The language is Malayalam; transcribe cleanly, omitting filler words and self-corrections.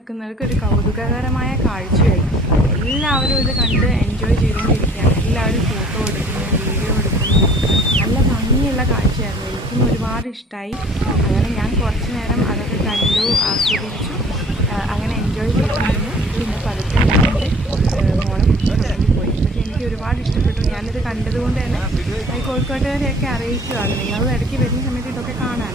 നിൽക്കുന്നവർക്ക് ഒരു കൗതുകകരമായ കാഴ്ചയായി. എല്ലാവരും ഇത് കണ്ട് എൻജോയ് ചെയ്തുകൊണ്ടിരിക്കുകയാണ്. എല്ലാവരും ഫോട്ടോ എടുക്കുന്നു, വീഡിയോ എടുക്കുന്നു. നല്ല ഭംഗിയുള്ള കാഴ്ചയായിരുന്നു. എനിക്കും ഒരുപാട് ഇഷ്ടമായി. അങ്ങനെ ഞാൻ കുറച്ച് നേരം അതൊക്കെ കണ്ടു, ആസ്വദിച്ചു, അങ്ങനെ എൻജോയ് ചെയ്തിരുന്നു. പിന്നെ പതുക്കെ ഞാൻ എൻ്റെ മോളെ കൊണ്ടുപോയി. പക്ഷേ എനിക്ക് ഒരുപാട് ഇഷ്ടപ്പെട്ടു. ഞാനിത് കണ്ടതുകൊണ്ട് തന്നെ കോഴിക്കോട്ടുകാരെയൊക്കെ അറിയിക്കുകയാണ്, നിങ്ങളും ഇടയ്ക്ക് വരുന്ന സമയത്ത് ഇതൊക്കെ കാണാൻ.